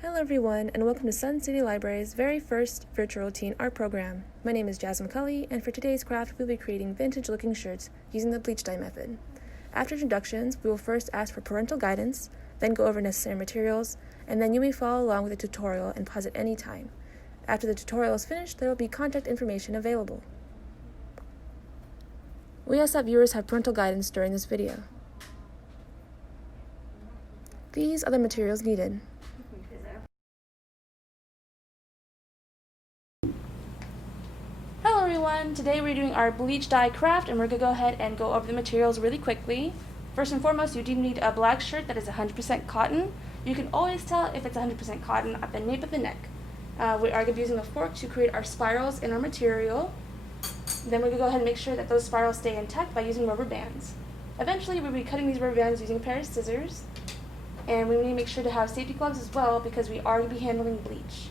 Hello everyone, and welcome to Sun City Library's very first virtual teen art program. My name is Jasmine Cully, and for today's craft, we'll be creating vintage-looking shirts using the bleach dye method. After introductions, we will first ask for parental guidance, then go over necessary materials, and then you may follow along with the tutorial and pause at any time. After the tutorial is finished, there will be contact information available. We ask that viewers have parental guidance during this video. These are the materials needed. Hello everyone, today we're doing our bleach dye craft and we're going to go ahead and go over the materials really quickly. First and foremost, you do need a black shirt that is 100% cotton. You can always tell if it's 100% cotton at the nape of the neck. We are going to be using a fork to create our spirals in our material. Then we're going to go ahead and make sure that those spirals stay intact by using rubber bands. Eventually we'll be cutting these rubber bands using a pair of scissors. And we need to make sure to have safety gloves as well because we are going to be handling bleach.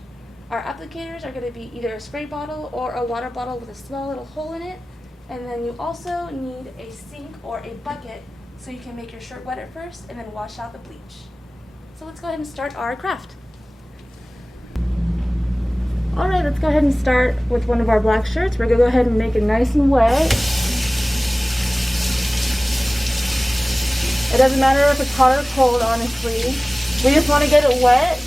Our applicators are going to be either a spray bottle or a water bottle with a small little hole in it. And then you also need a sink or a bucket so you can make your shirt wet at first and then wash out the bleach. So let's go ahead and start our craft. Alright, let's go ahead and start with one of our black shirts. We're going to go ahead and make it nice and wet. It doesn't matter if it's hot or cold, honestly. We just want to get it wet.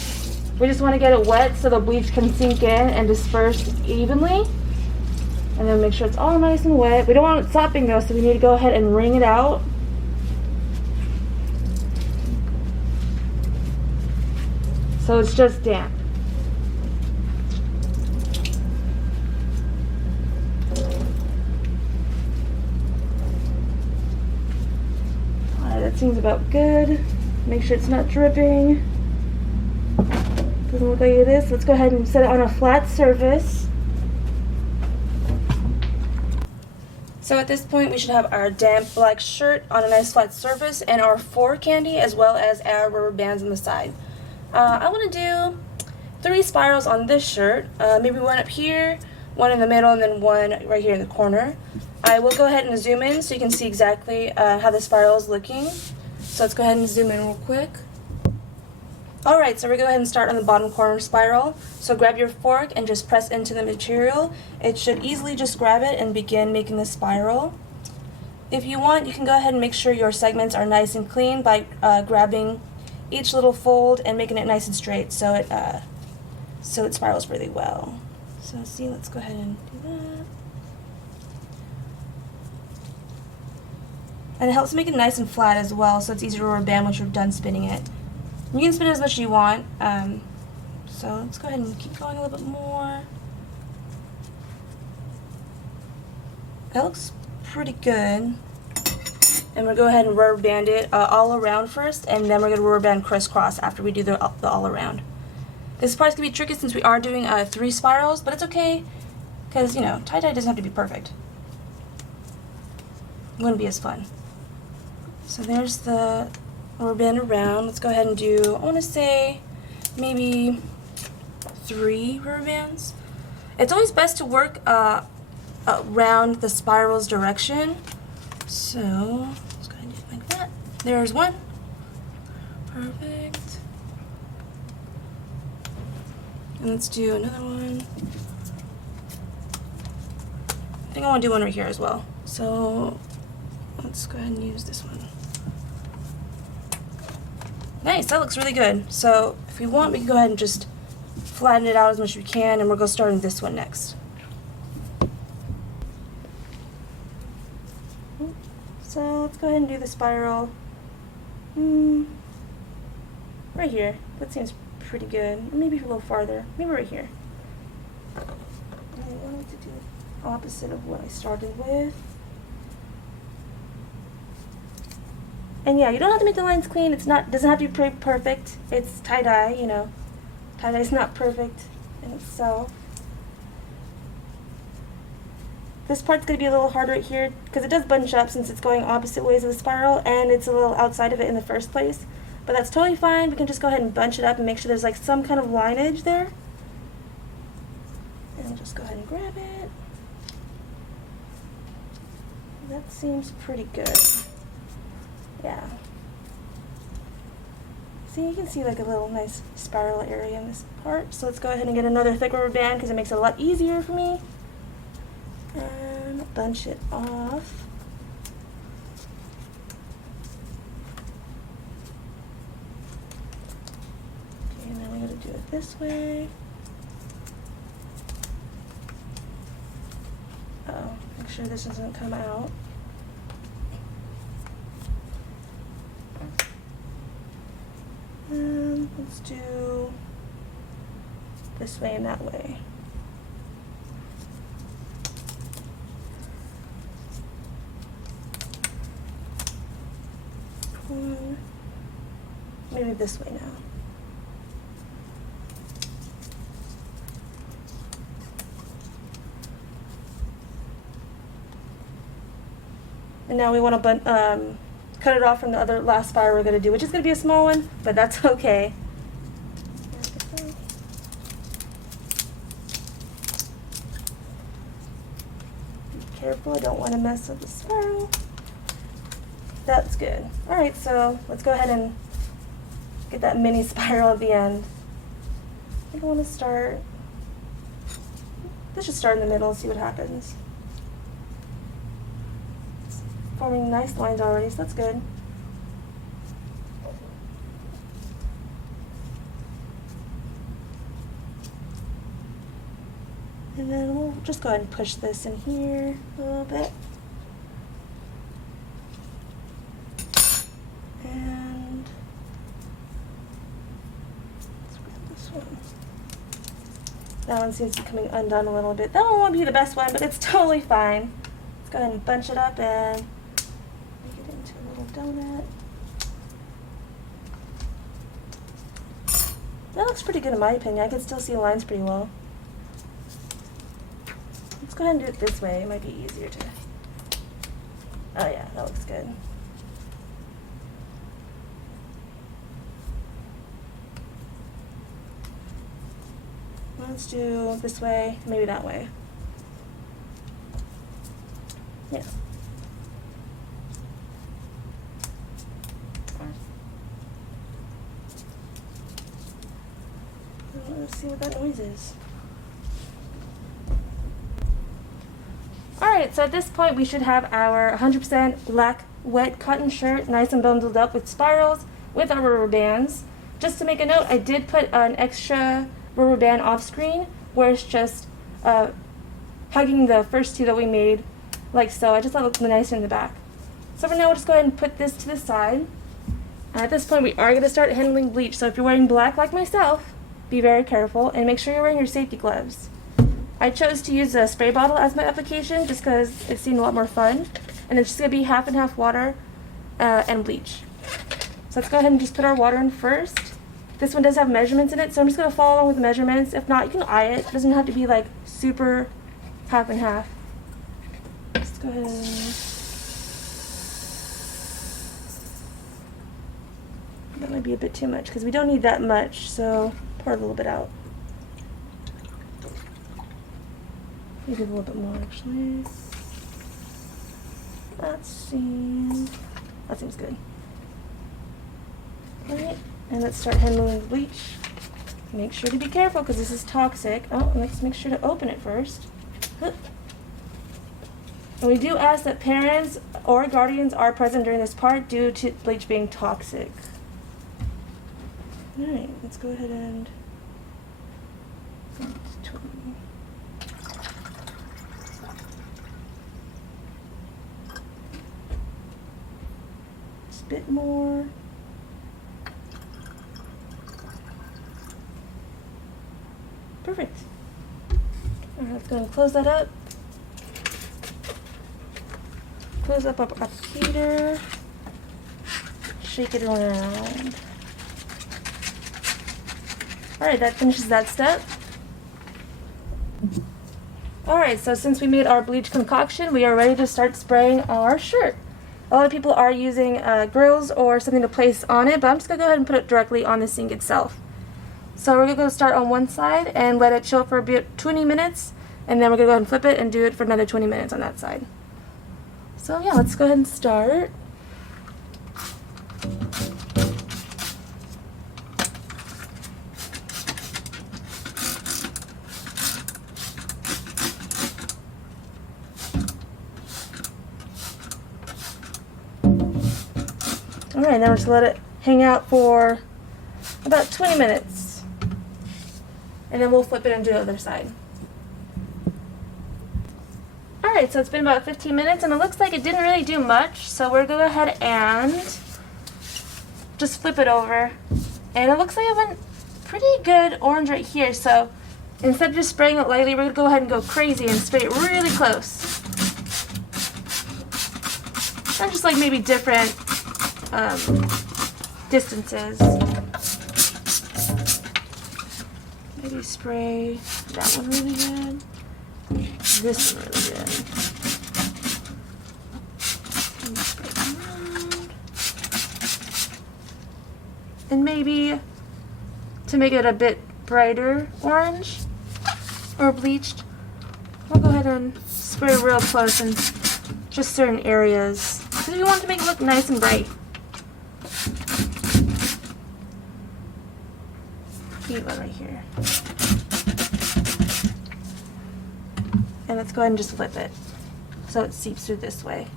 We just want to get it wet so the bleach can sink in and disperse evenly. And then make sure it's all nice and wet. We don't want it sopping though, so we need to go ahead and wring it out. So it's just damp. Alright, that seems about good. Make sure it's not dripping. Doesn't look like it is. Let's go ahead and set it on a flat surface. So at this point we should have our damp black shirt on a nice flat surface and our fork candy as well as our rubber bands on the side. I want to do 3 spirals on this shirt. Maybe one up here, one in the middle, and then one right here in the corner. I will go ahead and zoom in so you can see exactly how the spiral is looking. So let's go ahead and zoom in real quick. Alright, so we're going to go ahead and start on the bottom corner spiral. So grab your fork and just press into the material. It should easily just grab it and begin making the spiral. If you want, you can go ahead and make sure your segments are nice and clean by grabbing each little fold and making it nice and straight so it spirals really well. So see, let's go ahead and do that. And it helps make it nice and flat as well, so it's easier to rubber band once you're done spinning it. You can spin it as much as you want, so let's go ahead and keep going a little bit more. That looks pretty good. And we'll go ahead and rubber band it all around first, and then we're going to rubber band crisscross after we do the all around. This part's going to be tricky since we are doing 3 spirals, but it's okay, because, you know, tie-dye doesn't have to be perfect. It wouldn't be as fun. So there's the rubber band around. Let's go ahead and do, I want to say, maybe 3 rubber bands. It's always best to work around the spiral's direction. So let's go ahead and do it like that. There's one. Perfect. And let's do another one. I think I want to do one right here as well. So let's go ahead and use this one. Nice, that looks really good. So if we want, we can go ahead and just flatten it out as much as we can, and we're going to start on this one next. So let's go ahead and do the spiral right here. That seems pretty good. Maybe a little farther. Maybe right here. I wanted to do the opposite of what I started with. And yeah, you don't have to make the lines clean. It doesn't have to be perfect. It's tie-dye, you know. Tie-dye is not perfect in itself. This part's going to be a little harder right here because it does bunch up since it's going opposite ways of the spiral, and it's a little outside of it in the first place. But that's totally fine. We can just go ahead and bunch it up and make sure there's like some kind of lineage there. And just go ahead and grab it. That seems pretty good. Yeah. See, you can see like a little nice spiral area in this part. So let's go ahead and get another thick rubber band because it makes it a lot easier for me. And bunch it off. Okay, now we gotta do it this way. Oh, make sure this doesn't come out. And let's do this way and that way. Maybe this way now. And now we want to cut it off from the other last spiral we're going to do, which is going to be a small one, but that's okay. Be careful, I don't want to mess up the spiral. That's good. Alright, so let's go ahead and get that mini spiral at the end. I think I want to start, let's just start in the middle and see what happens. Forming nice lines already, so that's good. And then we'll just go ahead and push this in here a little bit. And let's grab this one. That one seems to be coming undone a little bit. That one won't be the best one, but it's totally fine. Let's go ahead and bunch it up and make it into a little donut. That looks pretty good in my opinion. I can still see the lines pretty well. Let's go ahead and do it this way. It might be easier to... Oh yeah, that looks good. Let's do this way, maybe that way. Yeah. Let's see what that noise is. Alright, so at this point we should have our 100% black wet cotton shirt, nice and bundled up with spirals, with our rubber bands. Just to make a note, I did put an extra rubber band off screen where it's just hugging the first two that we made, like so. I just thought it looked nicer in the back. So for now, we'll just go ahead and put this to the side. And at this point, we are going to start handling bleach. So if you're wearing black like myself, be very careful and make sure you're wearing your safety gloves. I chose to use a spray bottle as my application just because it seemed a lot more fun. And it's just going to be half and half water and bleach. So let's go ahead and just put our water in first. This one does have measurements in it, so I'm just going to follow along with the measurements. If not, you can eye it. It doesn't have to be like super half and half. Let's go ahead and... That might be a bit too much because we don't need that much, so pour a little bit out. Maybe a little bit more actually. That seems good. Alright, and let's start handling the bleach. Make sure to be careful because this is toxic. Oh, let's make sure to open it first. And we do ask that parents or guardians are present during this part due to bleach being toxic. Alright, let's go ahead and just a bit more. Perfect. Alright, let's go ahead and close that up. Close up our applicator. Shake it around. Alright, that finishes that step. Alright, so since we made our bleach concoction, we are ready to start spraying our shirt. A lot of people are using grills or something to place on it, but I'm just going to go ahead and put it directly on the sink itself. So we're going to go start on one side and let it chill for about 20 minutes, and then we're going to go ahead and flip it and do it for another 20 minutes on that side. So yeah, let's go ahead and start. Alright, now we're just gonna let it hang out for about 20 minutes. And then we'll flip it and do the other side. Alright, so it's been about 15 minutes and it looks like it didn't really do much, so we're gonna go ahead and just flip it over. And it looks like it went pretty good orange right here, so instead of just spraying it lightly, we're gonna go ahead and go crazy and spray it really close. And just like maybe different distances. Maybe spray that one really good. This one really good. And spray it around. And maybe to make it a bit brighter orange or bleached, we'll go ahead and spray real close in just certain areas because we want to make it look nice and bright. Maybe one right here. And let's go ahead and just flip it so it seeps through this way.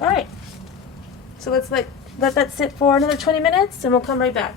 Alright, so let's let that sit for another 20 minutes and we'll come right back.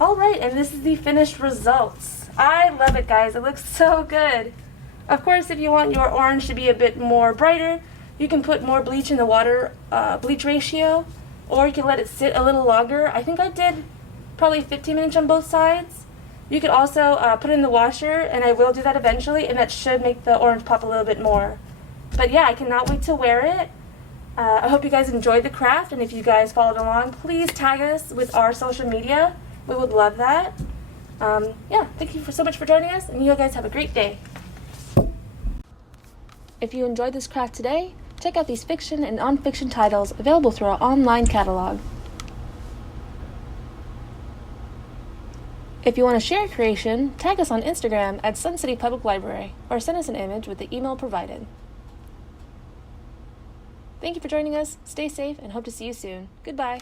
Alright, and this is the finished results. I love it, guys. It looks so good. Of course, if you want your orange to be a bit more brighter, you can put more bleach in the water bleach ratio, or you can let it sit a little longer. I think I did probably 15 minutes on both sides. You could also put it in the washer, and I will do that eventually, and that should make the orange pop a little bit more. But yeah, I cannot wait to wear it. I hope you guys enjoyed the craft, and if you guys followed along, please tag us with our social media. We would love that. Yeah, thank you so much for joining us, and you guys have a great day. If you enjoyed this craft today, check out these fiction and non-fiction titles available through our online catalog. If you want to share a creation, tag us on Instagram at Sun City Public Library, or send us an image with the email provided. Thank you for joining us, stay safe, and hope to see you soon. Goodbye.